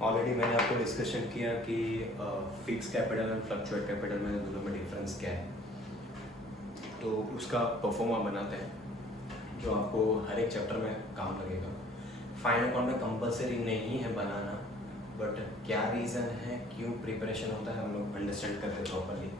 Already मैंने आपको discussion किया कि fix capital and fluctuate capital में दोनों में डिफरेंस क्या है, तो उसका परफॉर्मा बनाते हैं जो आपको हर एक चैप्टर में काम लगेगा। फाइनल अकाउंट में कंपलसरी नहीं है बनाना, बट क्या रीज़न है, क्यों प्रिपरेशन होता है, हम लोग अंडरस्टैंड करते हैं प्रॉपरली।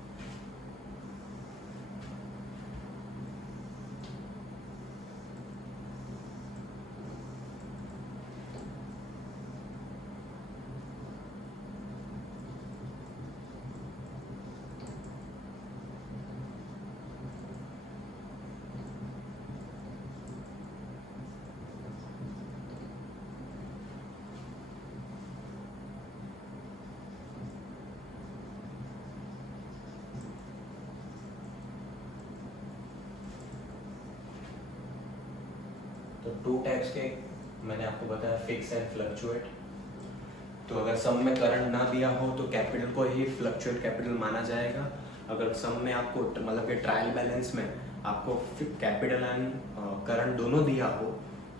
तो टू टाइप्स के मैंने आपको बताया, फिक्स एंड फ्लक्चुएट। तो अगर सम में करंट ना दिया हो तो कैपिटल को ही फ्लक्चुएट कैपिटल माना जाएगा। अगर सम में आपको मतलब कि ट्रायल बैलेंस में आपको कैपिटल एंड करंट दोनों दिया हो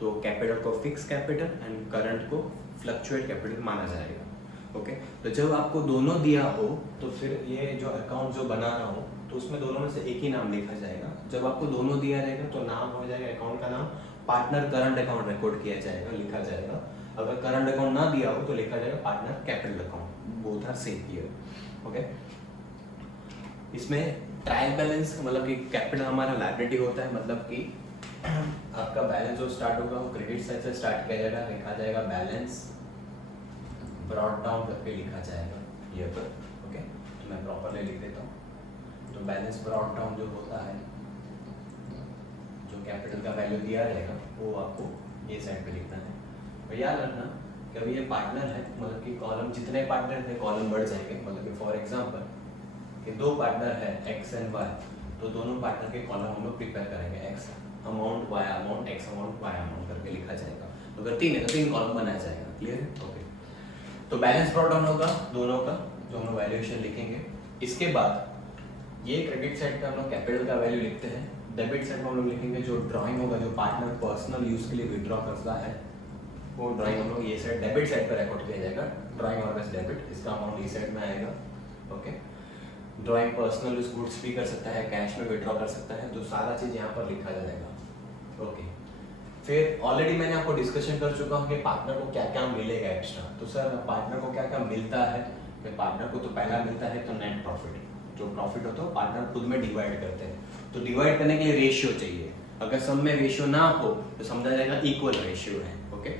तो कैपिटल को फिक्स कैपिटल एंड करंट को फ्लक्चुएट कैपिटल माना जाएगा। ओके, तो जब आपको दोनों दिया हो तो फिर ये जो अकाउंट जो बना रहा हूँ तो उसमें दोनों में से एक ही नाम लिखा जाएगा। जब आपको दोनों दिया रहेगा तो नाम हो जाएगा, अकाउंट का नाम पार्टनर करंट अकाउंट रिकॉर्ड किया जाएगा, लिखा जाएगा। अगर करंट अकाउंट ना दिया हो तो लिखा जाएगा partner capital account, both are same here. Okay, इसमें ट्रायल बैलेंस मतलब कि कैपिटल हमारा लायबिलिटी होता है, मतलब कि आपका बैलेंस जो स्टार्ट होगा वो क्रेडिट साइड से स्टार्ट किया जाएगा, लिखा जाएगा बैलेंस, ब्रॉट डाउन करके लिखा जाएगा ये पर। ओके, तो मैं प्रॉपरली लिख देता हूँ। तो बैलेंस ब्रॉट डाउन जो होता है, जो कैपिटल का वैल्यू दिया रहेगा वो आपको ये साइड पे लिखना है। और याद रखना कि अभी ये पार्टनर है, मतलब कि कॉलम जितने पार्टनर है कॉलम बढ़ जाएंगे। मतलब कि फॉर एग्जांपल कि दो पार्टनर है एक्स एंड वाई, तो दोनों पार्टनर के कॉलम हम लोग प्रिपेयर करेंगे, X amount Y amount, X amount Y amount करके लिखा जाएगा। अगर तीन है तो तीन कॉलम बनाया जाएगा। क्लियर है? ओके, तो बैलेंस ब्रॉट डाउन होगा दोनों का, जो हम लोग वैल्यूएशन लिखेंगे। इसके बाद ये क्रेडिट साइड का हम लोग कैपिटल का वैल्यू लिखते हैं, डेबिट साइड में हम लोग लिखेंगे जो ड्राइंग होगा, जो पार्टनर पर्सनल यूज के लिए विड्रॉ करता है वो ड्राइंग हम लोग ये साइड डेबिट साइड पर रिकॉर्ड किया जाएगा। ड्राइंग और डेबिट, इसका अमाउंट इस साइड में आएगा। Okay, drawing personal use goods भी कर सकता है, कैश में विड्रॉ कर सकता है, तो सारा चीज यहाँ पर लिखा जाएगा। ओके, फिर ऑलरेडी मैंने आपको डिस्कशन कर चुका हूँ कि पार्टनर को क्या क्या मिलेगा एक्स्ट्रा। तो सर पार्टनर को क्या क्या मिलता है, कि पार्टनर को तो पहला मिलता है तो नेट प्रॉफिट, जो प्रॉफिट होता है पार्टनर खुद में डिवाइड करते हैं। तो डिवाइड करने के लिए रेशियो चाहिए। अगर सब में रेशियो ना हो तो समझा जाएगा इक्वल रेशियो है। ओके,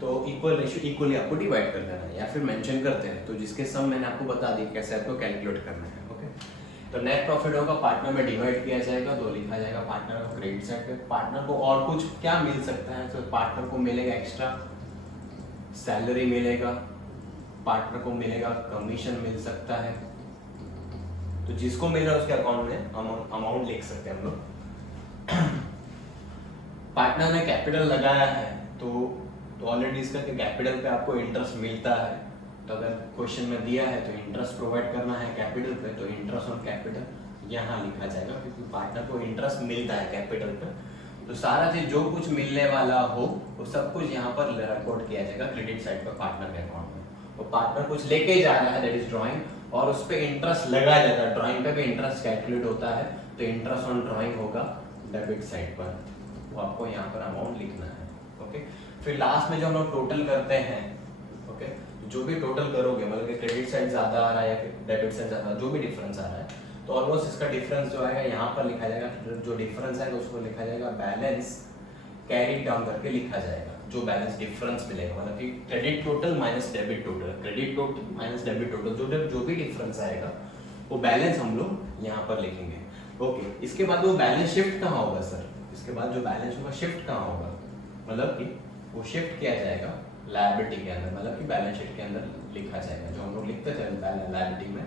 तो इक्वल रेशियो इक्वली आपको डिवाइड कर देना है, या फिर मेंशन करते हैं तो जिसके सम मैंने आपको बता दी कैसे आपको कैलकुलेट करना है। ओके, तो नेट प्रॉफिट होगा पार्टनर में डिवाइड किया जाएगा, तो लिखा जाएगा पार्टनर को क्रेडिट साइड पे। पार्टनर को और कुछ क्या मिल सकता है, तो पार्टनर को मिलेगा एक्स्ट्रा सैलरी मिलेगा, पार्टनर को मिलेगा कमीशन मिल सकता है। तो जिसको मिल रहा है उसके अकाउंट में अमाउंट लिख सकते हैं हम लोग। पार्टनर ने कैपिटल लगाया है तो ऑलरेडी इसका कैपिटल पे आपको इंटरेस्ट मिलता है। तो अगर क्वेश्चन में दिया है तो इंटरेस्ट प्रोवाइड करना है कैपिटल पे, तो इंटरेस्ट ऑन कैपिटल यहाँ लिखा जाएगा, क्योंकि पार्टनर को इंटरेस्ट मिलता है कैपिटल पे। तो सारा चीज जो कुछ मिलने वाला हो वो सब कुछ यहाँ पर रिकॉर्ड किया जाएगा क्रेडिट साइड पर पार्टनर के अकाउंट में। तो पार्टनर कुछ लेके जा रहा है, दैट इज ड्रॉइंग, और उस पर इंटरेस्ट लगाया जाता है। ड्रॉइंग पे भी इंटरेस्ट कैलकुलेट होता है, तो इंटरेस्ट ऑन ड्रॉइंग होगा डेबिट साइड पर, वो आपको यहाँ पर अमाउंट लिखना है। ओके, फिर लास्ट में जो हम लोग टोटल करते हैं, ओके, जो भी टोटल करोगे मतलब कि क्रेडिट साइड ज्यादा आ रहा है या डेबिट साइड ज्यादा, जो भी डिफरेंस आ रहा है, तो ऑलमोस्ट इसका डिफरेंस जो आएगा यहाँ पर लिखा जाएगा। जो डिफरेंस है तो उसको लिखा जाएगा बैलेंस कैरी डाउन करके लिखा जाएगा। जो बैलेंस डिफरेंस मिलेगा मतलब कि credit total minus debit total, credit total minus debit total, जो भी डिफरेंस आएगा वो बैलेंस हम लोग यहाँ पर लिखेंगे। ओके, इसके बाद वो बैलेंस शिफ्ट कहाँ होगा सर, इसके बाद जो बैलेंस होगा शिफ्ट कहाँ होगा, मतलब कि वो शिफ्ट किया जाएगा लायबिलिटी के अंदर, मतलब कि बैलेंस शीट के अंदर लिखा जाएगा। जो हम लोग लिखते थे लायबिलिटी में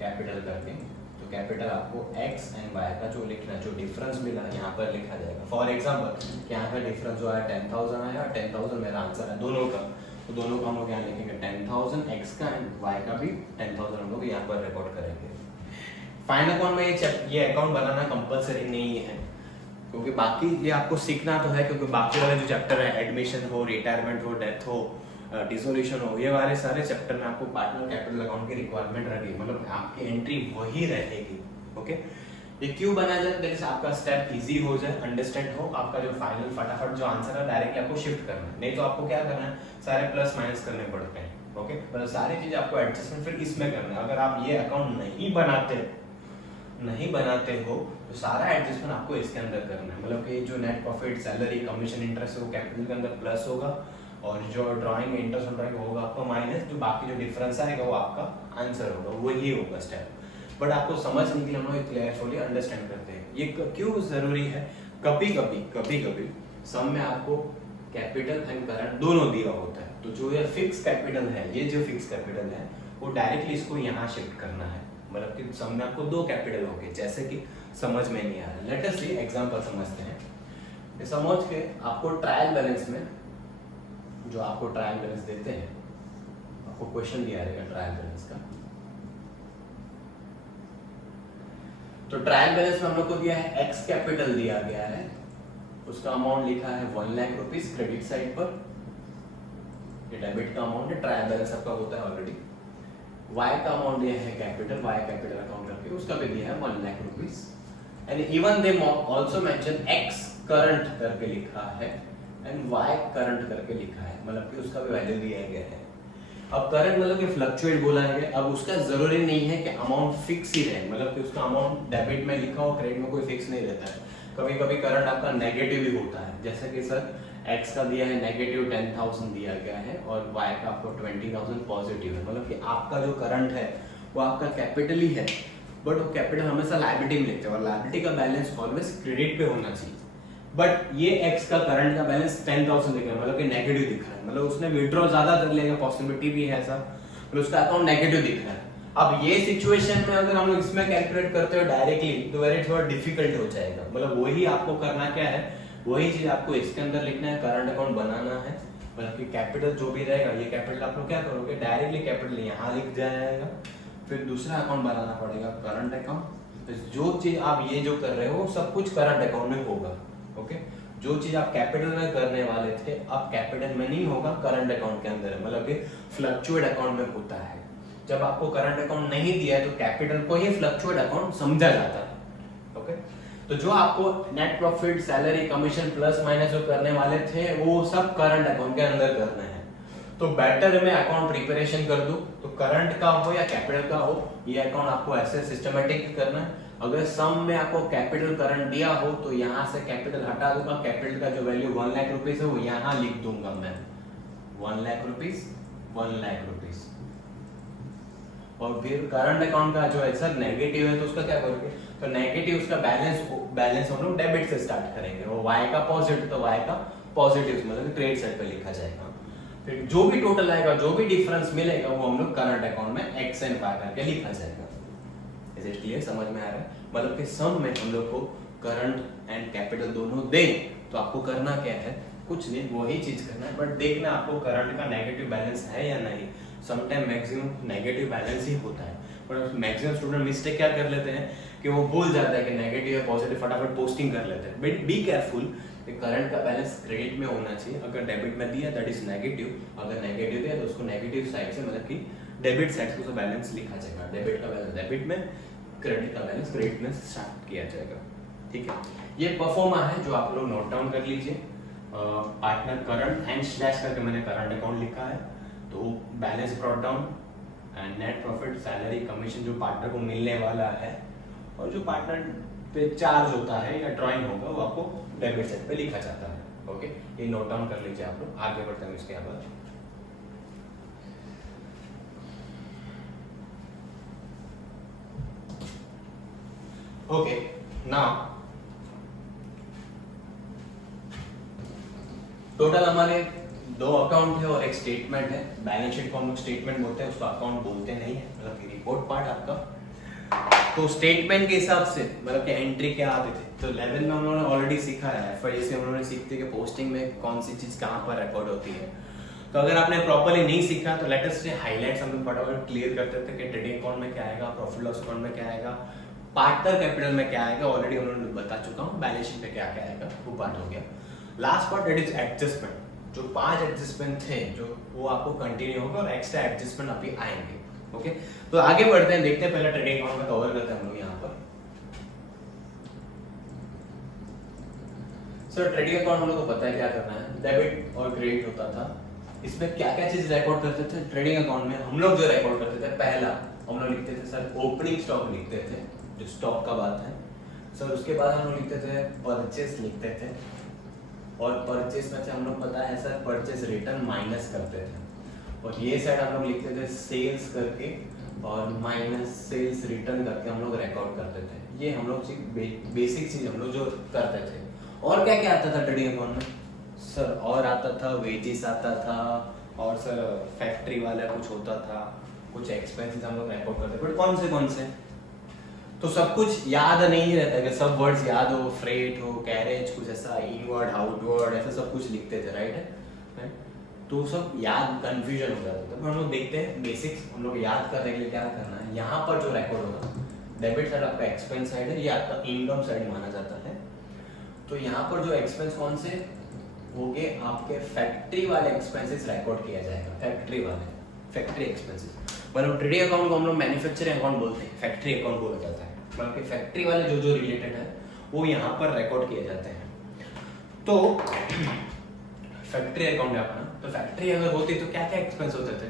कैपिटल करके, तो कैपिटल आपको एक्स एंड वाई का जो लिखना, जो डिफरेंस मिला यहाँ पर लिखा जाएगा। फॉर एग्जांपल यहाँ का डिफरेंस जो है 10,000 आया, 10,000 मेरा आंसर है दोनों का, तो दोनों का हम लोग यहाँ लिखेंगे 10,000 एक्स का एंड वाई का भी 10,000 हम लोग यहाँ पर रिकॉर्ड करेंगे। फाइनल अकाउंट में ये अकाउंट बनाना कंपलसरी नहीं है, क्योंकि बाकी ये आपको सीखना तो है, क्योंकि बाकी वाले जो चैप्टर है एडमिशन हो, रिटायरमेंट हो, डेथ हो, डिसोल्यूशन हो, ये वाले सारे चैप्टर में आपको पार्टनर कैपिटल अकाउंट की रिक्वायरमेंट रहेगी, मतलब आपकी एंट्री वही रहेगी। ओके, ये क्यों बनाया जाए, जैसे आपका स्टेप इजी हो जाए, अंडरस्टैंड हो, आपका जो फाइनल फटाफट जो आंसर है डायरेक्टली आपको शिफ्ट करना है, नहीं तो आपको क्या करना है, सारे प्लस माइनस करने पड़ते हैं। ओके, मतलब सारी चीज आपको एडजस्टमेंट फिर इसमें करना है। अगर आप ये अकाउंट नहीं बनाते हो तो सारा एडजस्टमेंट आपको इसके अंदर करना है, मतलब कि जो net profit, salary, commission, interest है वो कैपिटल के अंदर प्लस होगा, और जो ड्राइंग, इंटरेस्ट ऑन ड्राइंग होगा आपका माइनस, जो बाकी जो डिफरेंस आएगा वो आपका आंसर होगा, वही होगा स्टेप। बट आपको समझने के लिए हम लोग क्लियरली अंडरस्टैंड करते हैं ये क्यों जरूरी है। कभी कभी सम में आपको कैपिटल एंड करंट दोनों दिया होता है, तो जो ये फिक्स कैपिटल है, ये जो फिक्स कैपिटल है वो डायरेक्टली इसको यहाँ शिफ्ट करना है, मतलब कि सम में आपको दो कैपिटल हो गए, जैसे कि समझ में नहीं आ रहा, लेट अस सी एग्जांपल समझते हैं। समझ के आपको ट्रायल बैलेंस में, जो आपको ट्रायल बैलेंस देते हैं, आपको क्वेश्चन दिया रहेगा ट्रायल बैलेंस का, तो ट्रायल बैलेंस में हम लोग को दिया है एक्स कैपिटल दिया गया है, उसका अमाउंट लिखा है 1 लाख रुपीस क्रेडिट साइड पर, ये डेबिट का अमाउंट है, ट्रायल बैलेंस आपका होता है ऑलरेडी। वाई का अमाउंट दिया है कैपिटल, वाई कैपिटल अकाउंट करके उसका भी दिया है 1 lakh rupees, and even they also mention x current करके लिखा है एंड वाई करंट करके लिखा है, मतलब कि उसका भी वैल्यू दिया गया है। अब करंट मतलब कि फ्लक्चुएट बोला है, अब उसका जरूरी नहीं है कि अमाउंट फिक्स ही रहे, मतलब कि उसका अमाउंट डेबिट में लिखा हो, क्रेडिट में कोई फिक्स नहीं रहता है, कभी कभी करंट आपका नेगेटिव भी होता है, जैसे कि सर एक्स का दिया है नेगेटिव 10,000 दिया गया है और वाई का आपको 20,000 पॉजिटिव है, मतलब कि आपका जो करंट है वो आपका कैपिटल ही है, बट वो कैपिटल हमेशा लायबिलिटी में लिखते हैं और लायबिलिटी का बैलेंस ऑलवेज क्रेडिट पे होना चाहिए। बट ये एक्स का करंट का बैलेंस 10,000 दिख रहा है, मतलब कि नेगेटिव दिख रहा है, मतलब उसने विड्रॉ ज्यादा कर लेगा, पॉसिबिलिटी भी है ऐसा, मतलब उसका अकाउंट नेगेटिव दिख रहा है। अब ये सिचुएशन में अगर हम लोग इसमें कैलकुलेट करते हो डायरेक्टली तो वेरी थोड़ा डिफिकल्ट हो जाएगा, मतलब वही आपको करना क्या है, वही चीज आपको इसके अंदर लिखना है, करंट अकाउंट बनाना है, मतलब कि कैपिटल जो भी रहेगा, ये कैपिटल आप लोग क्या करोगे, डायरेक्टली कैपिटल यहाँ लिख जाएगा, फिर दूसरा अकाउंट बनाना पड़ेगा करंट अकाउंट, जो चीज आप ये जो कर रहे हो सब कुछ करंट अकाउंट में होगा। ओके, जो चीज आप कैपिटल में करने वाले थे अब कैपिटल में नहीं होगा, करंट अकाउंट के अंदर है, मतलब कि फ्लक्चुएट अकाउंट में होता है। जब आपको करंट अकाउंट नहीं दिया है तो कैपिटल को ही फ्लक्चुएट अकाउंट समझा जाता है। ओके, तो जो आपको net profit, salary, commission, plus minus जो करने वाले थे वो सब करंट अकाउंट के अंदर करना है, तो बेटर मैं अकाउंट प्रिपरेशन कर दूं, तो करंट का हो या कैपिटल का हो, ये अकाउंट आपको ऐसे सिस्टमेटिक करना है। अगर सम में आपको कैपिटल करंट दिया हो तो यहाँ से कैपिटल हटा दूंगा, कैपिटल का जो वैल्यू 1 लाख रुपीस है वो यहाँ लिख दूंगा मैं 1 लाख रुपीस, 1 लाख रुपीस, और फिर करंट अकाउंट का जो है सर नेगेटिव है तो उसका क्या करोगे, तो नेगेटिव उसका बैलेंस हम लोग डेबिट से स्टार्ट करेंगे, और वाई का पॉजिटिव तो वाई का पॉजिटिव मतलब क्रेडिट साइड पे लिखा जाएगा, फिर जो भी टोटल आएगा, जो भी डिफरेंस मिलेगा वो हम लोग करंट अकाउंट में एक्स एंड वाई करके लिखा जाएगा। इज इट क्लियर, समझ में आ रहा है, मतलब कि सम में हम लोग को करंट एंड कैपिटल दोनों दें तो आपको करना क्या है, कुछ नहीं, वही चीज करना है, बट देखना आपको करंट का नेगेटिव बैलेंस है या नहीं। समटाइम मैक्सिमम नेगेटिव बैलेंस ही होता है, पर मैक्सिमम स्टूडेंट मिस्टेक क्या कर लेते हैं कि वो भूल जाता है कि नेगेटिव है पॉजिटिव, फटाफट पोस्टिंग कर लेते हैं। बट बी केयरफुल, करंट का बैलेंस क्रेडिट में होना चाहिए, अगर डेबिट में दिया दैट इज नेगेटिव, अगर नेगेटिव है तो उसको नेगेटिव साइड से मतलब कि डेबिट साइड से उसका बैलेंस लिखा जाएगा, डेबिट का बैलेंस डेबिट में, क्रेडिट का बैलेंस क्रेडिट में स्टार्ट किया जाएगा। ठीक है, ये परफॉर्मा है जो आप लोग नोट डाउन कर लीजिए, पार्टनर करंट एंड स्लैश करके मैंने करंट अकाउंट लिखा है, तो balance brought down and net profit, salary, commission जो पार्टनर को मिलने वाला है, और जो पार्टनर पे चार्ज होता है या ड्राइंग होगा वो आपको डेबिट साइड पे लिखा जाता है। ओके, ये नोट डाउन कर लीजिए आप लोग, आगे बढ़ते हैं इसके बाद। ओके, नाउ टोटल हमारे दो अकाउंट है और एक स्टेटमेंट है, बैलेंस शीट को हम लोग स्टेटमेंट बोलते हैं, उसको अकाउंट बोलते नहीं है, मतलब कि रिपोर्ट पार्ट आपका। तो स्टेटमेंट के हिसाब से मतलब कि एंट्री क्या आते थे, तो लेवल में हम लोगों ने ऑलरेडी सीखा है, एफआईडी से हम लोगों ने सीखते कि पोस्टिंग में कौन सी चीज कहाँ पर रिकॉर्ड होती है। तो अगर आपने प्रॉपर्ली नहीं सीखा तो लेट अस से हाइलाइट्स हम लोग फटाफट क्लियर करते थे कि ट्रेडिंग अकाउंट में क्या आएगा, प्रॉफिट लॉस अकाउंट में क्या आएगा, पार्टनर कैपिटल में क्या आएगा, ऑलरेडी उन्होंने बता चुका हूँ, बैलेंस शीट पे क्या क्या आएगा वो पार्ट हो गया। Last part it is adjustment, जो 5 एडजस्टमेंट थे जो वो आपको कंटिन्यू होगा और एक्स्ट्रा एडजस्टमेंट अभी आएंगे। ओके, तो आगे बढ़ते हैं, देखते हैं पहले ट्रेडिंग अकाउंट का कवर करते हैं हम लोग यहाँ पर। सर ट्रेडिंग अकाउंट हम लोग को पता है क्या करना है, डेबिट और क्रेडिट होता था। इसमें क्या क्या चीज रिकॉर्ड करते थे ट्रेडिंग अकाउंट में? हम लोग जो रिकॉर्ड करते थे, पहला हम लोग लिखते थे सर ओपनिंग स्टॉक लिखते थे, जो स्टॉक का बात है सर। उसके बाद हम लोग लिखते थे परचेस लिखते थे, और परचेस में से हम लोग पता है सर परचेस रिटर्न माइनस करते थे, और ये साइड हम लोग लिखते थे सेल्स करके और माइनस सेल्स रिटर्न करके हम लोग रिकॉर्ड करते थे। ये हम लोग बेसिक चीज हम लोग जो करते थे। और क्या क्या आता था ट्रेडिंग अकाउंट में सर? और आता था वेजेस आता था, और सर फैक्ट्री वाला कुछ होता था, कुछ एक्सपेंसेस हम लोग रिकॉर्ड करते थे। बट कौन से तो सब कुछ याद नहीं रहता कि सब वर्ड्स याद हो, फ्रेट हो, कैरेज, कुछ ऐसा इनवर्ड आउटवर्ड ऐसा सब कुछ लिखते थे, राइट? तो सब याद कंफ्यूजन हो जाता था। हम लोग देखते हैं बेसिक्स, हम लोग याद करने के लिए क्या करना है, यहाँ पर जो रिकॉर्ड होगा डेबिट साइड आपका एक्सपेंस साइड है, ये आपका इनकम साइड माना जाता है। तो यहाँ पर जो एक्सपेंस कौन से होंगे, आपके फैक्ट्री वाले एक्सपेंसेस रिकॉर्ड किया जाएगा। फैक्ट्री एक्सपेंसेस मतलब ट्रेडिंग अकाउंट को हम लोग मैन्युफैक्चरिंग अकाउंट बोलते हैं, फैक्ट्री अकाउंट बोला जाता है। मतलब कि फैक्ट्री वाले जो रिलेटेड है वो यहाँ पर रिकॉर्ड किए जाते हैं। तो फैक्ट्री अकाउंट है अपना, तो फैक्ट्री अगर होती तो क्या क्या एक्सपेंस होते थे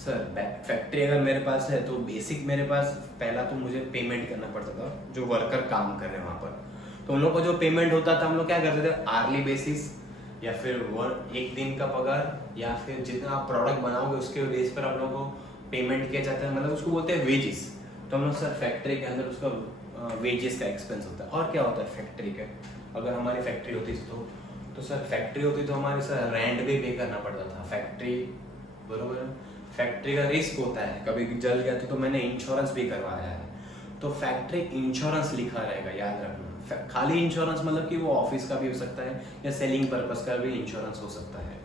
सर? फैक्ट्री अगर मेरे पास है तो बेसिक मेरे पास पहला तो मुझे पेमेंट करना पड़ता था, जो वर्कर काम कर रहे हैं वहां पर। तो उन लोग को जो पेमेंट होता था, हम लोग क्या करते थे, आर्ली बेसिस या फिर एक दिन का पगार, या फिर जितना आप प्रोडक्ट बनाओगे उसके बेस पर आप लोगों को पेमेंट किया जाता है, मतलब उसको बोलते हैं वेजेस। तो हम लोग सर फैक्ट्री के अंदर उसका वेजेस का एक्सपेंस होता है। और क्या होता है फैक्ट्री का, अगर हमारी फैक्ट्री होती तो सर फैक्ट्री होती तो हमारे सर रेंट भी पे करना पड़ता था फैक्ट्री, बरोबर। फैक्ट्री का रिस्क होता है, कभी जल गया तो मैंने इंश्योरेंस भी करवाया है। तो फैक्ट्री इंश्योरेंस लिखा रहेगा, याद रखना। खाली इंश्योरेंस मतलब कि वो ऑफिस का भी हो सकता है या सेलिंग पर्पस का भी इंश्योरेंस हो सकता है।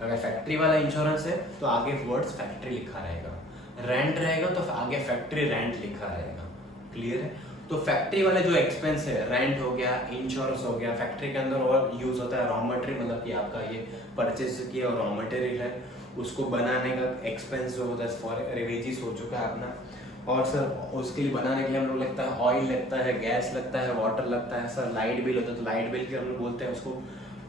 अगर फैक्ट्री वाला इंश्योरेंस है तो आगे वर्ड्स फैक्ट्री लिखा रहेगा, रेंट रहेगा तो आगे फैक्ट्री रेंट लिखा रहेगा। क्लियर है? तो फैक्ट्री वाले जो एक्सपेंस है, रेंट हो गया, इंश्योरेंस हो गया, फैक्ट्री के अंदर और यूज होता है रॉ मटेरियल, मतलब कि आपका ये परचेज किया और रॉ मटेरियल है उसको बनाने का एक्सपेंस जो होता है फॉर वेजेस हो चुका है अपना। और सर उसके लिए बनाने के लिए हम लोग लगता है ऑयल लगता है, गैस लगता है, वाटर लगता है, सर लाइट बिल होता है। तो लाइट बिल के हम लोग बोलते हैं उसको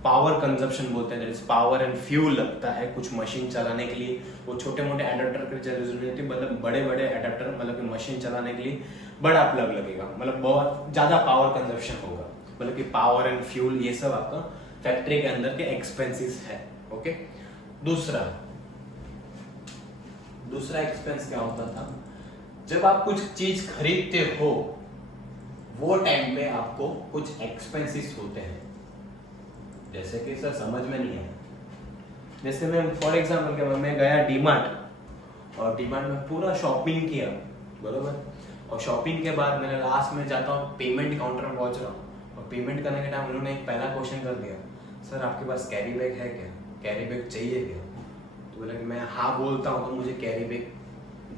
पावर कंजप्शन बोलते हैं, पावर एंड फ्यूल लगता है कुछ मशीन चलाने के लिए। वो छोटे मोटे एडाप्टर की जरूरत नहीं होती, मतलब बड़े बड़े एडाप्टर मतलब कि मशीन चलाने के लिए बड़ा प्लग लगेगा, मतलब बहुत ज्यादा पावर कंजप्शन होगा, मतलब कि पावर एंड फ्यूल ये सब आपका फैक्ट्री के अंदर के एक्सपेंसेस है। ओके, दूसरा एक्सपेंस क्या होता था, जब आप कुछ चीज खरीदते हो वो टाइम पे आपको कुछ एक्सपेंसेस होते हैं। जैसे कि सर समझ में नहीं है, जैसे मैं फॉर एग्जांपल मैं गया डीमार्ट और डीमार्ट में पूरा शॉपिंग किया, बरोबर। और शॉपिंग के बाद मैंने लास्ट में जाता हूँ पेमेंट काउंटर में पहुंच रहा हूँ, और पेमेंट करने के टाइम उन्होंने एक पहला क्वेश्चन कर दिया, सर आपके पास कैरी बैग है क्या, कैरी बैग चाहिए क्या? तो बोला कि मैं हाँ बोलता हूँ तो मुझे कैरी बैग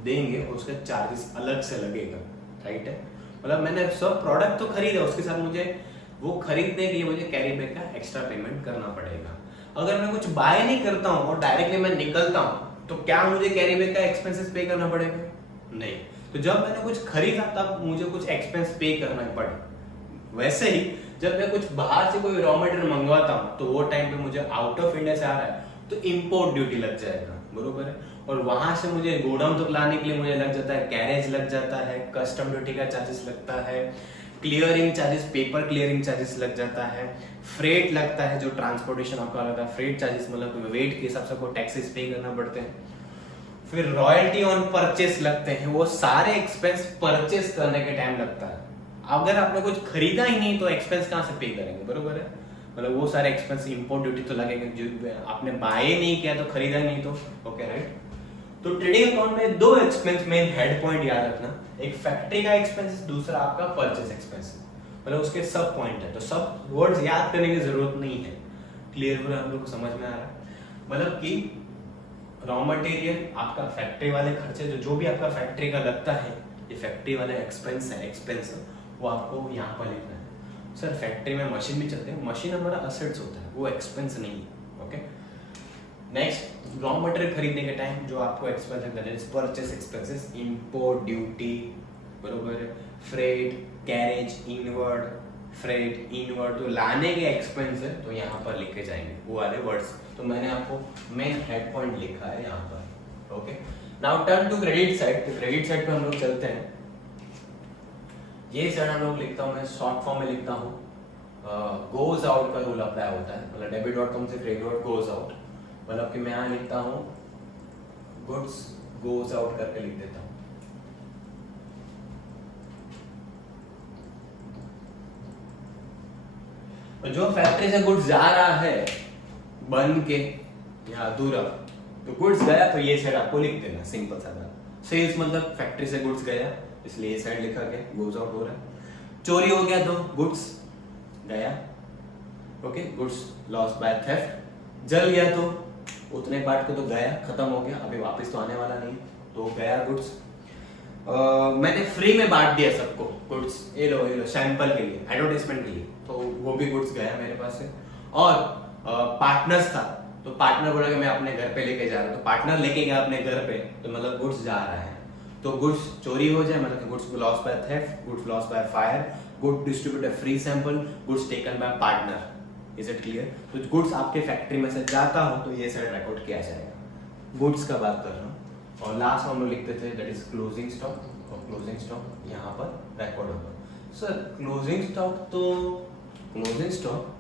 देंगे और उसका चार्जेस अलग से लगेगा, राइट है। मतलब मैंने सब प्रोडक्ट तो खरीदा, उसके साथ मुझे वो खरीदने के लिए मुझे कैरी बैग का एक्स्ट्रा पेमेंट करना पड़ेगा। अगर मैं कुछ बाय नहीं करता हूँ और डायरेक्टली मैं निकलता हूँ तो क्या मुझे कैरी बैग का एक्सपेंसेस पे करना पड़ेगा? नहीं। तो जब मैंने कुछ खरीदा तब मुझे कुछ एक्सपेंस पे करना पड़ा। वैसे ही जब मैं कुछ बाहर से कोई रॉ मटेरियल मंगवाता हूँ तो वो टाइम पे मुझे आउट ऑफ इंडिया से आ रहा है तो इम्पोर्ट ड्यूटी लग जाएगा, बरोबर है। और वहां से मुझे गोडाउन तक लाने के लिए मुझे लग जाता है कैरेज लग जाता है, कस्टम ड्यूटी का चार्जेस लगता है, clearing charges, paper clearing charges लग जाता है, फ्रेट लगता है जो ट्रांसपोर्टेशन आपका लगता है, फ्रेट चार्जेस मतलब वेट के हिसाब से आपको टैक्सेस पे करना पड़ते हैं, फिर रॉयल्टी ऑन परचेस लगते हैं। वो सारे एक्सपेंस परचेस करने के टाइम लगता है। अगर आपने कुछ खरीदा ही नहीं तो एक्सपेंस कहाँ से पे करेंगे, बरोबर है। मतलब वो सारे एक्सपेंस इंपोर्ट ड्यूटी तो लगेगा, जो आपने बाय नहीं किया तो खरीदा नहीं तो, ओके राइट। तो ट्रेडिंग अकाउंट में दो एक्सपेंस मेन हेड पॉइंट याद रखना, एक फैक्ट्री का एक्सपेंस, दूसरा आपका परचेस एक्सपेंस, मतलब उसके सब पॉइंट है। तो सब वर्ड्स याद करने की जरूरत नहीं है। क्लियर हो रहा है, हम लोग को समझ में आ रहा है। मतलब कि रॉ मटेरियल आपका फैक्ट्री वाले खर्चे जो भी आपका फैक्ट्री का लगता है, ये फैक्ट्री वाले एक्सपेंस है, वो आपको यहाँ पर लिखना है। सर फैक्ट्री में मशीन भी चलते हैं, मशीन हमारा असेट्स होता है, वो एक्सपेंस नहीं है, ओके। नेक्स्ट रॉ मटेरियल खरीदने के टाइम जो आपको एक्सपेंस लगता है, परचेस एक्सपेंसेस, इंपोर्ट ड्यूटी, बरोबर है, freight, carriage, inward freight, inward, तो लाने के एक्सपेंस है तो यहाँ पर लिखे जाएंगे वो वाले वर्ड्स। तो मैंने आपको मेन हेड पॉइंट लिखा है यहाँ पर। Okay, now turn to credit side. तो क्रेडिट साइड पे हम लोग चलते हैं। ये साइड हम लोग लिखता हूँ, मैं शॉर्ट फॉर्म में लिखता हूँ, गोज आउट का रूल अप्लाई होता है, मतलब डेबिट डॉट कॉम से क्रेडिट डॉट गोज आउट, मतलब कि मैं यहाँ लिखता हूँ गुड्स गोज आउट करके लिख देता हूँ। जो फैक्ट्री से गुड्स जा रहा है बन के या अधूरा, तो गुड्स गया तो ये साइड आपको लिख देना, सिंपल सा बात। सेल्स मतलब फैक्ट्री से गुड्स गया, इसलिए ये साइड लिखा गया, गोज आउट हो रहा है। चोरी हो गया तो गुड्स गया, okay, goods loss by theft. जल गया तो उतने पार्ट को तो गया, खत्म हो गया, अभी वापस तो आने वाला नहीं, तो गया गुड्स। मैंने फ्री में बांट दिया सबको गुड्स, ये लो सैंपल के लिए, एडवर्टाइजमेंट के लिए, तो वो भी गुड्स गया मेरे पास से। और पार्टनर्स था, तो पार्टनर बोला कि मैं अपने घर पे लेके जा रहा हूँ, तो पार्टनर लेके गया अपने घर पे, तो मतलब गुड्स जा रहा है। तो गुड्स चोरी हो जाए मतलब goods loss by theft, goods loss by fire, good distributed free sample, goods taken by partner. Is it clear? तो गुड्स आपके फैक्ट्री में से जाता हो तो ये साइड रिकॉर्ड किया जाएगा। गुड्स का बात कर रहा हूँ। और लास्ट हम लोग लिखते थे दैट इज क्लोजिंग स्टॉक, और क्लोजिंग स्टॉक यहाँ पर रिकॉर्ड होगा। सर क्लोजिंग स्टॉक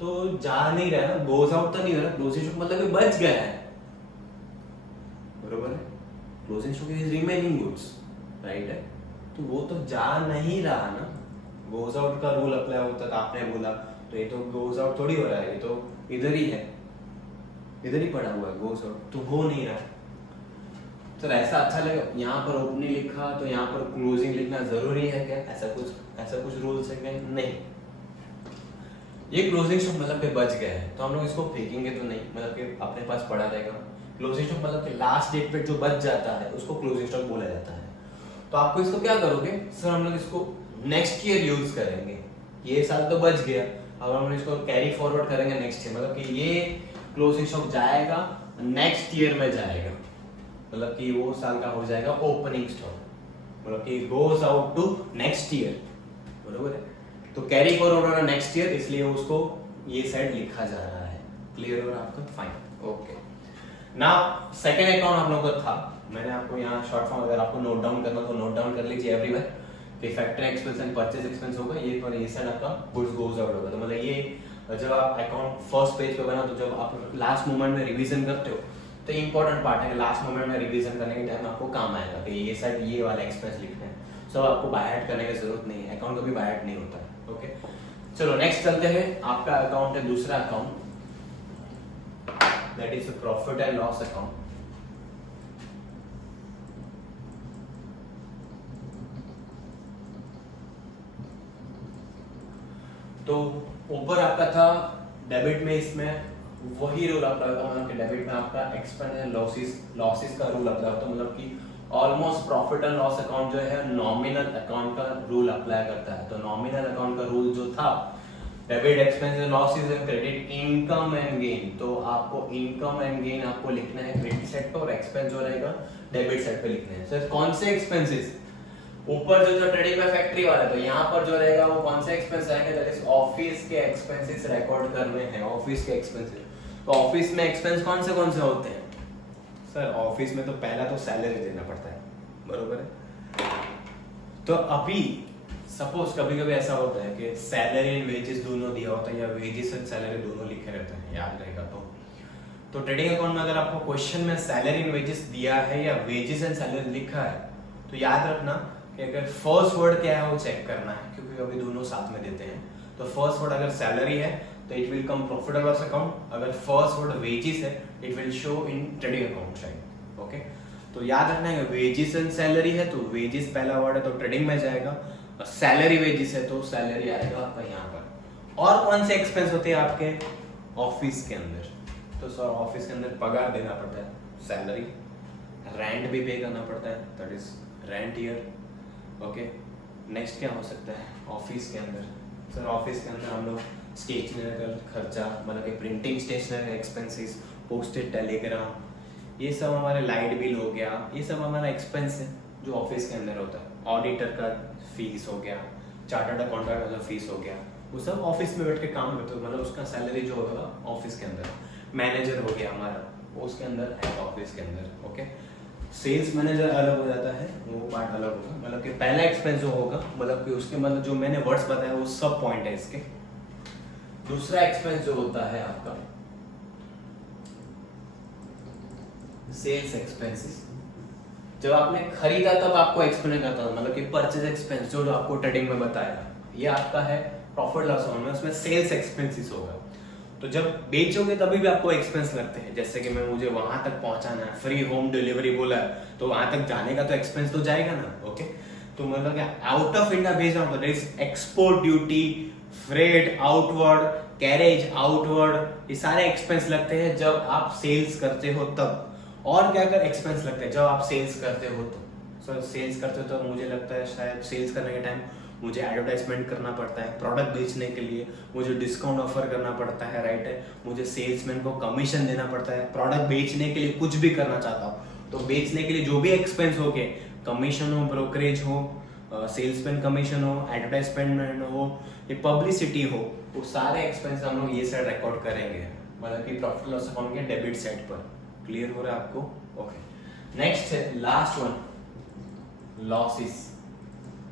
तो जा नहीं रहा है, गोज आउट तो नहीं हो रहा, क्लोजिंग स्टॉक मतलब कि बच गया है, बरोबर है। Closing stock is remaining goods, right है, तो वो तो जा नहीं रहा ना। गोज आउट का रूल अप्लाई होता था, आपने बोला, तो ये तो गोज आउट थोड़ी हो रहा है, ये तो इधर ही है, इधर ही पड़ा हुआ है, गोज आउट तो हो नहीं रहा। तो ऐसा अच्छा लगा, यहाँ पर ओपनिंग लिखा तो यहाँ पर क्लोजिंग लिखना जरूरी है क्या? ऐसा कुछ रूल्स है क्या? नहीं। ये क्लोजिंग स्टॉक मतलब कि बच गया है, तो हम लोग इसको फेंकेंगे तो नहीं, मतलब कि अपने पास पड़ा रहेगा। क्लोजिंग स्टॉक मतलब कि लास्ट डेट पे जो बच जाता है उसको क्लोजिंग स्टॉक बोला जाता है। तो आपको इसको क्या करोगे सर, हम लोग इसको नेक्स्ट ईयर यूज करेंगे। ये साल तो बच गया, अब हम लोग इसको कैरी फॉरवर्ड करेंगे नेक्स्ट ईयर, मतलब कि ये क्लोजिंग स्टॉक जाएगा नेक्स्ट ईयर में जाएगा, मतलब कि वो साल का हो जाएगा ओपनिंग स्टॉक, मतलब कि goes out to next year, बरोबर है। तो कैरी फॉरवर्ड हो रहा है नेक्स्ट ईयर, इसलिए उसको ये साइड लिखा जा रहा है। क्लियर हो रहा है आपका? Fine, okay. Now second account हम लोग का था, मैंने आपको यहाँ शॉर्ट फॉर्म अगर आपको नोट डाउन करना तो नोट डाउन कर लीजिए एवरीवेयर। कि factory expense and purchase expense होगा, ये तो ये साइड आपका गुड्स गोज आउट होगा। तो मतलब ये जब आप अकाउंट फर्स्ट पेज पे बना, तो जब आप लास्ट मोमेंट में रिवीजन करते हो तो इंपॉर्टेंट पार्ट है, लास्ट मोमेंट में रिवीजन करने के टाइम आपको काम आएगा कि ये साइड ये वाला एक्सपेंस लिखना है। सब आपको बाय हार्ट करने की जरूरत नहीं है, अकाउंट कभी बाय हार्ट नहीं होता है। ओके, चलो नेक्स्ट चलते हैं। आपका अकाउंट है दूसरा account, that is profit and loss account. तो ऊपर आपका था डेबिट में, इसमें वही रूल अप्लाई होता है, मतलब कि डेबिट में आपका एक्सपेंस एंड लॉसेस का रूल अप्लाई होता है, मतलब कि almost profit and loss account जो है नॉमिनल अकाउंट का रूल अप्लाई करता है। तो नॉमिनल अकाउंट का रूल जो था debit expense and losses and credit income and gain, तो आपको इनकम एंड गेन आपको लिखना है क्रेडिट साइड पे, और एक्सपेंस जो रहेगा डेबिट साइड पे लिखना है। सर कौन से एक्सपेंसेस? ऊपर जो ट्रेडिंग में फैक्ट्री वाला, तो यहाँ पर जो रहेगा वो कौन से एक्सपेंस आएंगे? दैट इज ऑफिस के एक्सपेंसेस रिकॉर्ड करने हैं, ऑफिस के एक्सपेंसेस। तो ऑफिस में एक्सपेंस कौन से होते हैं? सर ऑफिस में तो पहला तो सैलरी देना पड़ता है, बरोबर है। तो अभी सपोज कभी कभी ऐसा होता है कि सैलरी एंड वेजेस दोनों दिया होता है, या वेजेस एंड सैलरी दोनों लिखे रहते हैं, याद रहेगा। तो ट्रेडिंग अकाउंट में अगर आपको क्वेश्चन में सैलरी एंड वेजेस दिया है या वेजेस एंड सैलरी लिखा है, तो याद रखना कि अगर फर्स्ट वर्ड क्या है वो चेक करना है, क्योंकि अभी दोनों साथ में देते हैं। तो फर्स्ट वर्ड अगर सैलरी है तो it will come profit and loss account, अगर फर्स्ट वर्ड वेजेस है it will show in trading account side. Okay, तो याद रखना है वेजेस एंड सैलरी है तो वेजेस पहला वर्ड है तो ट्रेडिंग में जाएगा, और सैलरी वेजेस है तो सैलरी आएगा आपका यहाँ पर। और कौन से एक्सपेंस होते हैं आपके ऑफिस के अंदर? तो सर ऑफिस के अंदर पगार देना पड़ता है, सैलरी, रेंट भी पे करना पड़ता है, that is rent year. Okay, next क्या हो सकता है ऑफिस के अंदर? सर ऑफिस के अंदर हम लोग स्टेशनरी का खर्चा, मतलब कि printing stationery expenses, posted telegram, ये सब हमारे लाइट बिल हो गया, ये सब हमारा एक्सपेंस है जो ऑफिस के अंदर होता है। ऑडिटर का फीस हो गया, चार्टर्ड अकाउंटेंट का फीस हो गया, वो सब ऑफिस में बैठ के काम करते हो, मतलब उसका सैलरी जो होगा ऑफिस के अंदर। मैनेजर हो गया हमारा, वो उसके अंदर है ऑफिस के अंदर। ओके, सेल्स मैनेजर अलग हो जाता है, वो पार्ट अलग होगा, मतलब कि पहला एक्सपेंस जो होगा, मतलब कि उसके मतलब जो मैंने वर्ड्स बताया वो सब पॉइंट है इसके। दूसरा एक्सपेंस जो होता है आपका सेल्स एक्सपेंसेस। जब आपने खरीदा तब आपको एक्सप्लेन करता था, मतलब कि परचेज एक्सपेंस जो आपको ट्रेडिंग में बताया, ये आपका है प्रॉफिट लॉस अकाउंट में, उसमें सेल्स एक्सपेंसेस होगा। तो जब बेचोगे तभी भी आपको एक्सपेंस लगते हैं, जैसे कि मैं मुझे वहां तक पहुंचाना है, फ्री होम डिलीवरी बोला है, तो वहां तक जाने का तो एक्सपेंस तो जाएगा ना। ओके, तो मतलब आउट ऑफ इंडिया भेज रहा हूं तो export duty, freight outward, carriage outward, ये सारे एक्सपेंस लगते हैं जब आप सेल्स करते हो तब। और क्या कर एक्सपेंस लगते हैं जब आप सेल्स करते हो तो। सर सेल्स करते हो तो मुझे लगता है शायद सेल्स करने के टाइम मुझे एडवर्टाइजमेंट करना पड़ता है, प्रोडक्ट बेचने के लिए मुझे डिस्काउंट ऑफर करना पड़ता है, राइट है, मुझे सेल्समैन को कमीशन देना पड़ता है, प्रोडक्ट बेचने के लिए कुछ भी करना चाहता हूँ तो बेचने के लिए जो भी एक्सपेंस हो गए, कमीशन हो, ब्रोकरेज हो, सेल्समैन कमीशन हो, एडवर्टाइजमेंट हो, ये पब्लिसिटी हो, वो सारे एक्सपेंस हम लोग ये साइड रिकॉर्ड करेंगे, मतलब कि प्रॉफिट लॉस अकाउंट के डेबिट साइड पर। क्लियर हो रहा है आपको? ओके, नेक्स्ट है लास्ट वन, लॉसेस।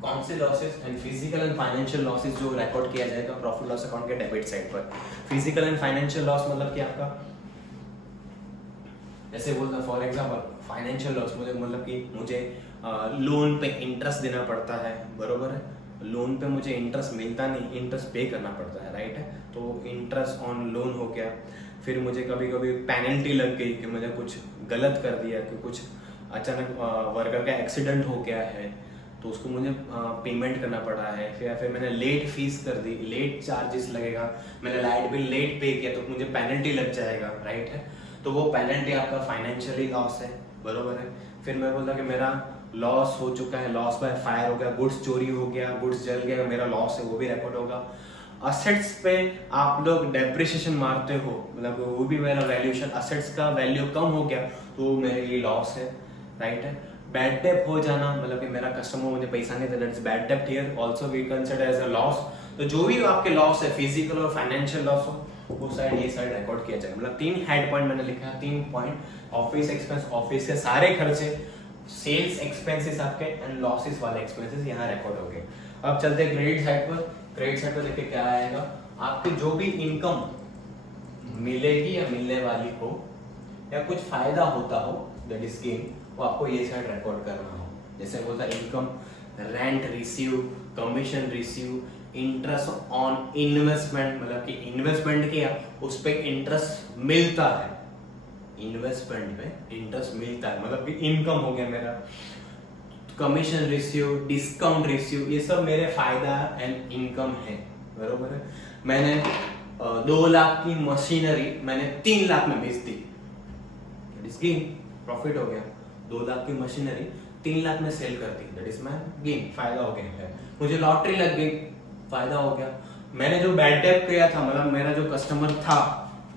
कौन से losses? And physical and financial losses जो रिकॉर्ड किया जाएगा प्रॉफिट लॉस अकाउंट के डेबिट साइड पर। फिजिकल एंड फाइनेंशियल लॉस मतलब कि आपका जैसे बोलता फॉर एग्जांपल फाइनेंशियल लॉस मुझे मतलब कि मुझे लोन पे इंटरेस्ट देना पड़ता है, बरोबर है, लोन पे मुझे इंटरेस्ट मिलता नहीं, इंटरेस्ट पे करना पड़ता है, राइट है, तो इंटरेस्ट ऑन लोन हो गया। फिर मुझे कभी कभी पेनल्टी लग गई कि मैंने कुछ गलत कर दिया, कि कुछ अचानक वर्कर का एक्सीडेंट हो गया है तो उसको मुझे पेमेंट करना पड़ा है, फिर मैंने लेट फीस कर दी, लेट चार्जेस लगेगा, मैंने लाइट बिल लेट पे किया तो मुझे पेनल्टी लग जाएगा, राइट है, तो वो पेनल्टी आपका फाइनेंशियली लॉस है, बरोबर है। फिर मैं बोलता कि मेरा लॉस हो चुका है, लॉस बाय फायर हो गया, गुड्स चोरी हो गया, गुड्स जल गया, मेरा लॉस है वो भी रिकॉर्ड होगा। असेट्स पे आप लोग डेप्रिसिएशन मारते हो, मतलब वो भी मेरा वैल्यूएशन, असेट्स का वैल्यू कम हो गया तो मेरे लिए लॉस है, राइट है। बैड डेप हो जाना, मतलब कि मेरा कस्टमर मुझे पैसा नहीं देता, इट्स बैड डेप्ट here also we consider as a loss. तो जो भी आपके लॉस है, फिजिकल और फाइनेंशियल लॉस हो, वो साइड ये साइड रिकॉर्ड किया जाए। मतलब 3 हेड पॉइंट मैंने लिखा है, 3 पॉइंट, ऑफिस एक्सपेंस, ऑफिस के सारे खर्चे, सेल्स एक्सपेंसेस आपके, एंड लॉसेस वाले एक्सपेंसेस यहाँ रिकॉर्ड हो गए। अब चलते हैं क्रेडिट साइड पर। क्रेडिट साइड पर देखिए क्या आएगा, आपकी जो भी इनकम मिलेगी या मिलने वाली हो या कुछ फायदा होता हो, दैट इज गेन, वो आपको ये साइड रिकॉर्ड करना हो। जैसे बोलता है income, rent receive, commission receive, interest on investment, मतलब कि इन्वेस्टमेंट किया उस पे इंटरेस्ट मिलता है, इन्वेस्टमेंट पे इंटरेस्ट मिलता है, मतलब कि इनकम हो गया मेरा। कमीशन रिसीव, डिस्काउंट रिसीव, ये सब मेरे फायदा एंड इनकम है, बरोबर है। मैंने 2 लाख की मशीनरी मैंने 3 लाख में बेच दी, दैट इज गेन, प्रॉफिट हो गया। 2 लाख की मशीनरी 3 लाख में सेल कर दी, दैट इज माय गेन, फायदा हो गया है। मुझे लॉटरी लग गई, फायदा हो गया। मैंने जो बैड डेप किया था, मतलब मेरा जो कस्टमर था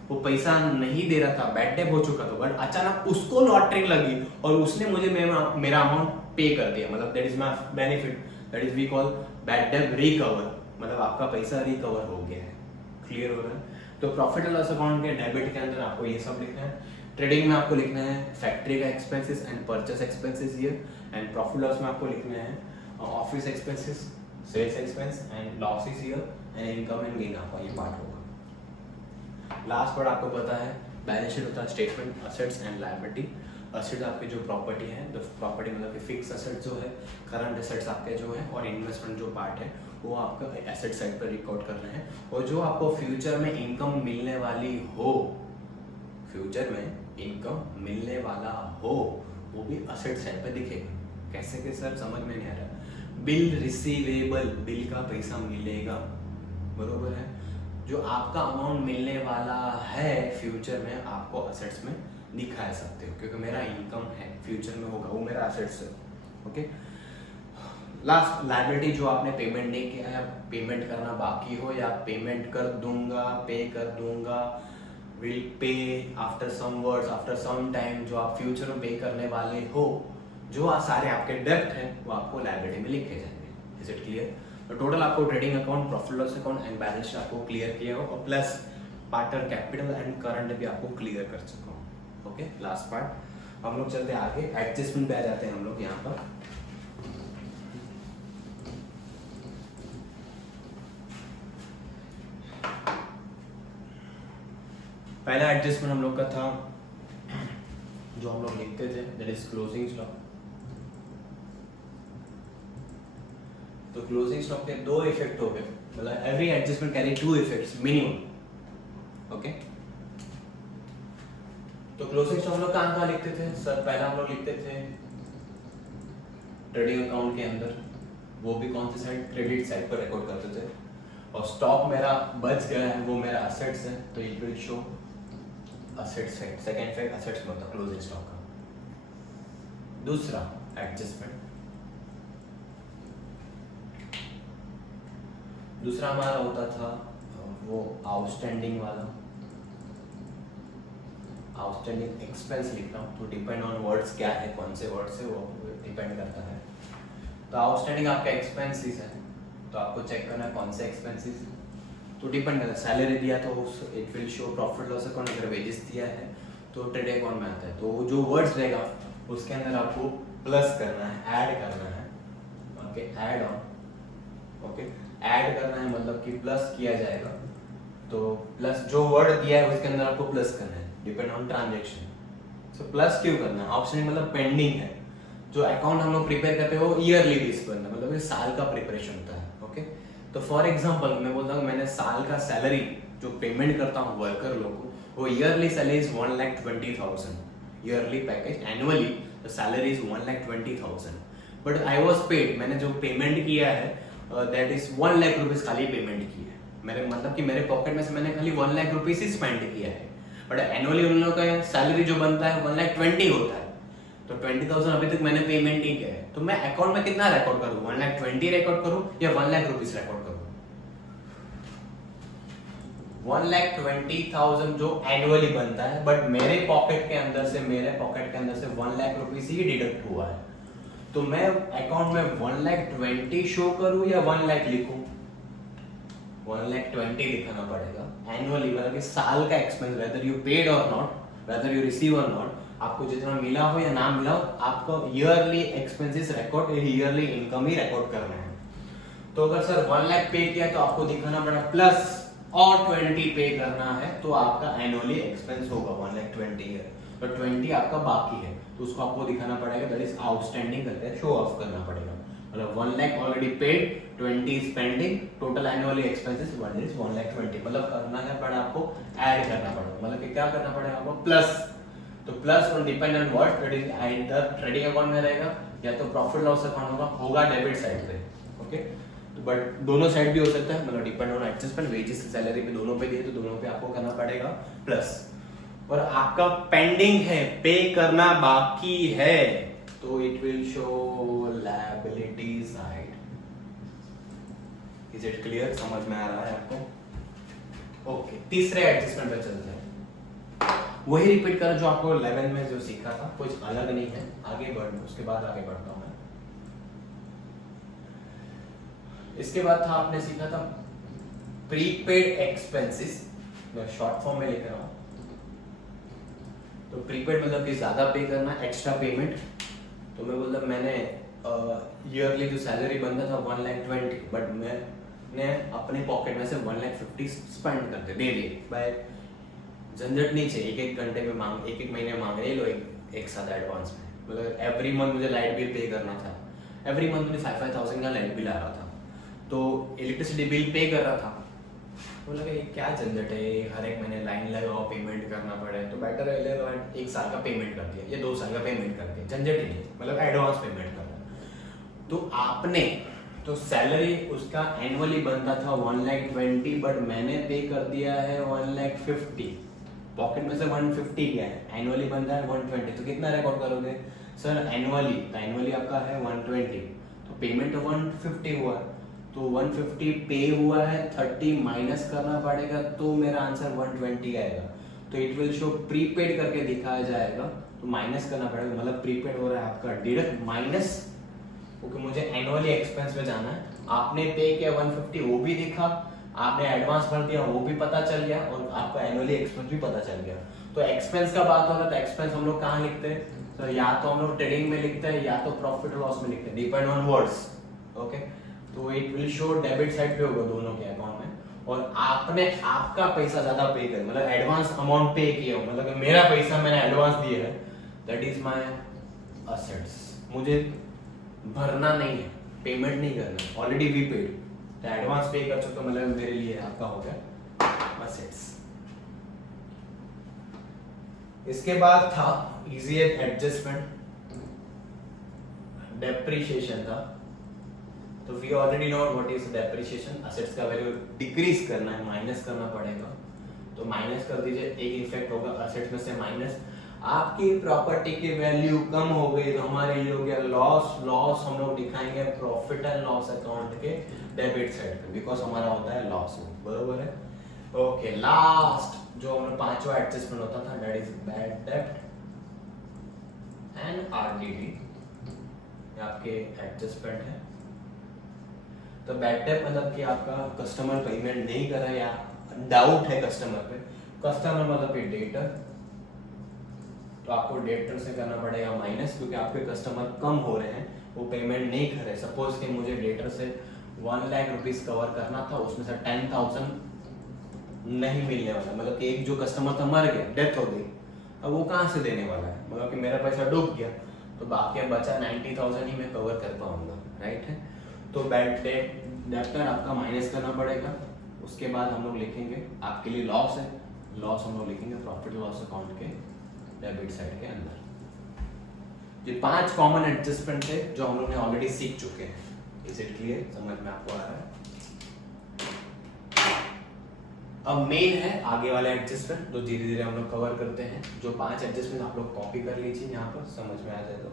वो पैसा नहीं दे रहा था, बैड डेप हो चुका था, बट अचानक उसको लॉटरी लगी और उसने मुझे मेरा अमाउंट पे कर दिया, मतलब that is my benefit, that is we call bad debt recover, मतलब आपका पैसा रिकवर हो गया है। क्लियर हो रहा है? तो प्रॉफिट एंड लॉस अकाउंट के डेबिट के अंदर आपको ये सब लिखना है। ट्रेडिंग में आपको लिखना है फैक्ट्री का expenses and purchase expenses here, and profit loss में आपको लिखना है office expenses, sales expense and losses here, and income and gain आपका ये पार्ट होगा। लास्ट पार्ट आपको पता है बैलेंस शीट होता है, statement, assets and liability. Assets आपके जो प्रॉपर्टी है, तो प्रॉपर्टी मतलब कि फिक्स असेट जो है, करंट असेट्स आपके जो है, और इन्वेस्टमेंट जो पार्ट है वो आपका एसेट साइड पर रिकॉर्ड करना है। और जो आपको फ्यूचर में इनकम मिलने वाली हो, फ्यूचर में इनकम मिलने वाला हो, वो भी असेट साइड पे दिखेगा। कैसे के सर समझ में नहीं आ रहा। बिल रिसीवेबल, बिल का पैसा मिलेगा, बरोबर है, जो आपका अमाउंट मिलने वाला है फ्यूचर में आपको असेट्स में दिखा सकते हो, क्योंकि मेरा इनकम है फ्यूचर में होगा, वो मेरा असेट्स है। ओके, लास्ट लायबिलिटी, जो आपने पेमेंट नहीं किया है, पेमेंट करना बाकी हो या पेमेंट कर दूंगा, पे कर दूंगा, will pay after some words after some time, जो आप फ्यूचर में पे करने वाले हो, जो सारे आपके डेब्ट हैं वो आपको लायबिलिटी में लिखे जाएंगे। Is it clear? तो टोटल आपको trading account, profit loss account and balance sheet आपको क्लियर किया हो, और plus partner capital and current भी आपको क्लियर कर चुका हूँ। ओके, लास्ट पार्ट हम लोग चलते हैं आगे, एडजस्टमेंट पे आ जाते हैं हम लोग यहाँ पर। पहला एडजस्टमेंट हम लोग का था जो हम लोग लिखते थे, दैट इज क्लोजिंग स्टॉक। तो क्लोजिंग स्टॉक के दो इफेक्ट हो गए, मतलब every adjustment carry two effects minimum. Okay, तो क्लोजिंग स्टॉक हम लोग कहाँ लिखते थे सर? पहला हम लोग लिखते थे ट्रेडिंग अकाउंट के अंदर, वो भी कौन सी साइड? क्रेडिट साइड पर रिकॉर्ड करते थे। और स्टॉक मेरा बच गया है, वो मेरा असेट्स है, तो it will show assets side. Second fact assets में होता क्लोजिंग स्टॉक का। दूसरा एडजस्टमेंट, दूसरा हमारा होता था वो आउटस्टैंडिंग वाला, आउटस्टैंडिंग एक्सपेंस लिख रहा हूँ, तो डिपेंड ऑन वर्ड्स क्या है, कौन से वर्ड से वो डिपेंड करता है। तो आउटस्टैंडिंग आपका एक्सपेंसेस है, तो आपको चेक करना है कौन से एक्सपेंसेस, तो डिपेंड करता है। सैलरी दिया तो it will show profit loss account, अगर वेजेस दिया है तो ट्रेडिंग अकाउंट में आता है। तो जो वर्ड्स रहेगा उसके अंदर आपको प्लस करना है, ऐड करना है। Okay, add on, okay add करना है, मतलब कि प्लस किया जाएगा। तो प्लस जो वर्ड दिया है उसके अंदर आपको प्लस करना है, depend on transaction. So plus क्यों करना है? ऑप्शन मतलब पेंडिंग है, जो अकाउंट हम लोग प्रिपेयर करते हैं वो ईयरली बेस पर, मतलब ये साल का प्रिपरेशन होता है। ओके, तो फॉर एग्जांपल मैं बोलता हूँ मैंने साल का सैलरी जो पेमेंट करता हूँ वर्कर लोगों को, वो yearly salary is 1,20,000 yearly package, annually the salary is 1,20,000, but I was paid, मैंने जो पेमेंट किया है दैट इज 1 लाख रुपीज खाली पेमेंट की है मेरे, मतलब कि मेरे पॉकेट में से मैंने खाली 1 लाख रुपीज ही स्पेंड किया है, बट एनुअली उन लोगों का सैलरी जो बनता है 1,20,000 होता है। तो 20,000 अभी तक मैंने पेमेंट नहीं किया है, तो मैं अकाउंट में कितना रिकॉर्ड करूं? 1,20,000 रिकॉर्ड करूं या 1 लाख रुपीस रिकॉर्ड करूं? 1,20,000 जो एनुअली बनता है, बट मेरे पॉकेट के अंदर से 1 लाख रुपीस ही डिडक्ट हुआ है, तो मैं अकाउंट में 1,20,000 शो करूं या 1 लाख लिखूं? 1,20,000 लिखना पड़ेगा एनुअली, मतलब कि साल का एक्सपेंस, वेदर यू पेड और नॉट, वेदर यू रिसीव और नॉट, आपको जितना मिला हो या ना मिला हो, आपको yearly expenses record, yearly income ही रिकॉर्ड करना है। तो अगर सर 1 लाख पे किया तो आपको दिखाना पड़ा प्लस और 20 पे करना है, तो आपका एनुअली एक्सपेंस होगा 1,20,000 है, तो 20 आपका बाकी है, तो उसको आपको दिखाना पड़ेगा, दैट इज आउटस्टैंडिंग करके शो ऑफ करना पड़ेगा। मतलब 1 lakh already paid, 20 is pending, total annually expenses 1,20,000, मतलब करना है पड़ा आपको ऐड करना पड़ेगा, मतलब कि क्या करना पड़ेगा आपको? प्लस। तो plus on depend on what, trading either trading account में रहेगा या तो प्रॉफिट लॉस अकाउंट होगा डेबिट साइड पे। ओके, तो बट दोनों साइड भी हो सकता है, मतलब depend on adjustment, wages salary पे दोनों पे दिए तो दोनों पे आपको करना पड़ेगा प्लस। और आपका पेंडिंग है, पे करना बाकी है, तो it will show liability side. Is it clear? समझ में आ रहा है आपको? ओके, तीसरे एडजस्टमेंट पे चलते हैं। वही रिपीट कर जो आपको 11 में जो सीखा था, कुछ अलग नहीं है, आगे बढ़, उसके बाद आगे बढ़ता हूं मैं। इसके बाद था आपने सीखा था प्रीपेड एक्सपेंसेस, मैं शॉर्ट फॉर्म में लिख रहा हूं। तो प्रीपेड मतलब कि ज्यादा पे करना, एक्स्ट्रा पेमेंट। तो मैं बोलता मैंने ईयरली जो सैलरी बनता था 1,20,000, बट मैंने अपने पॉकेट में से 1,50,000 स्पेंड करते दे दिए, बाय झंझट नहीं चाहिए, एक घंटे में मांग, एक महीने मांग रहे लो एक साथ एडवांस में, मतलब एवरी मंथ मुझे लाइट बिल पे करना था, एवरी मंथ मुझे 5,000 का लाइट बिल आ रहा था, तो इलेक्ट्रिसिटी बिल पे कर रहा था, तो लगा ये क्या झंझट है, हर एक महीने लाइन लगाओ, पेमेंट करना पड़े, तो बेटर है 1 साल का पेमेंट कर दिया या 2 साल का पेमेंट कर दिया, झंझट ही नहीं, मतलब एडवांस पेमेंट करना। तो आपने तो सैलरी उसका एनुअली बनता था 1,20,000, बट मैंने पे कर दिया है 1,50,000, पॉकेट में से 150 गया है, एनुअली बनता है 120, तो कितना रिकॉर्ड करोगे सर? एनुअली, तो एनुअली आपका है 120, तो पेमेंट तो 150 हुआ, तो 150 पे हुआ है, 30 माइनस करना पड़ेगा, तो मेरा आंसर 120 आएगा। तो इट विल शो प्रीपेड करके दिखाया जाएगा, तो माइनस करना पड़ेगा, मतलब प्रीपेड हो रहा है आपका डिडक्ट माइनस, क्योंकि मुझे एनुअली एक्सपेंस में जाना है। आपने पे किया 150 वो भी दिखा, आपने एडवांस भर दिया वो भी पता चल गया, और आपका एनुअली एक्सपेंस भी पता चल गया। तो एक्सपेंस का बात हो रहा है तो एक्सपेंस हम लोग कहाँ लिखते हैं, तो या तो हम लोग ट्रेडिंग में लिखते हैं या तो प्रॉफिट और लॉस में लिखते हैं, डिपेंड ऑन वर्ड्स। ओके, तो it will show debit side पे होगा दोनों के अकाउंट में, और आपने आपका पैसा ज्यादा पे कर, मतलब एडवांस अमाउंट पे किया हो, मतलब मेरा पैसा मैंने एडवांस दिया है, दैट इज माय असेट्स, मुझे भरना नहीं है, पेमेंट नहीं करना, ऑलरेडी वी पेड, तो एडवांस पे कर चुका, मतलब मेरे लिए आपका हो गया असेट्स। इसके बाद था इजी एडजस्टमेंट, डेप्रिसिएशन था, तो we already know what is depreciation, assets का वैल्यू डिक्रीज करना है, माइनस करना पड़ेगा, तो माइनस कर दीजिए, एक इफेक्ट होगा असेट्स में से माइनस, आपकी प्रॉपर्टी की वैल्यू कम हो गई तो हमारे लिए हो गया लॉस, लॉस हम लोग दिखाएंगे प्रॉफिट एंड लॉस अकाउंट के डेबिट साइड पे, बिकॉज हमारा होता है लॉस, बरोबर है। ओके, लास्ट जो हमारा पांचवा एडजस्टमेंट होता था दैट इज बैड डेब्ट एंड आरडीडी, आपके एडजस्टमेंट है। तो बैड डेब्ट मतलब कि आपका कस्टमर पेमेंट नहीं कर रहा है या डाउट है कस्टमर पे, कस्टमर मतलब कि डेटर, तो आपको डेटर से करना पड़ेगा माइनस, क्योंकि आपके कस्टमर कम हो रहे हैं, वो पेमेंट नहीं कर रहे। सपोज कि मुझे डेटर से 1 लाख रुपीस कवर करना था, उसमें से 10,000 नहीं मिलने वाला, मतलब कि एक जो कस्टमर था मर गया, डेथ हो गई, अब वो कहाँ से देने वाला है, मतलब कि मेरा पैसा डूब गया, तो बाकी बचा 90,000 ही मैं कवर कर पाऊंगा, राइट है। तो बैड डेब्टर आपका माइनस करना पड़ेगा, उसके बाद हम लोग लिखेंगे आपके लिए लॉस है, लॉस हम लोग लिखेंगे प्रॉफिट लॉस अकाउंट के डेबिट साइड के अंदर। ये 5 कॉमन एडजस्टमेंट थे जो हम लोग ने ऑलरेडी सीख चुके हैं, इज इट क्लियर, समझ में आपको आ रहा है। अब मेन है आगे वाला एडजस्टमेंट, जो धीरे धीरे हम लोग कवर करते हैं, जो 5 एडजस्टमेंट आप लोग कॉपी कर लीजिए यहाँ पर, समझ में आ जाए तो।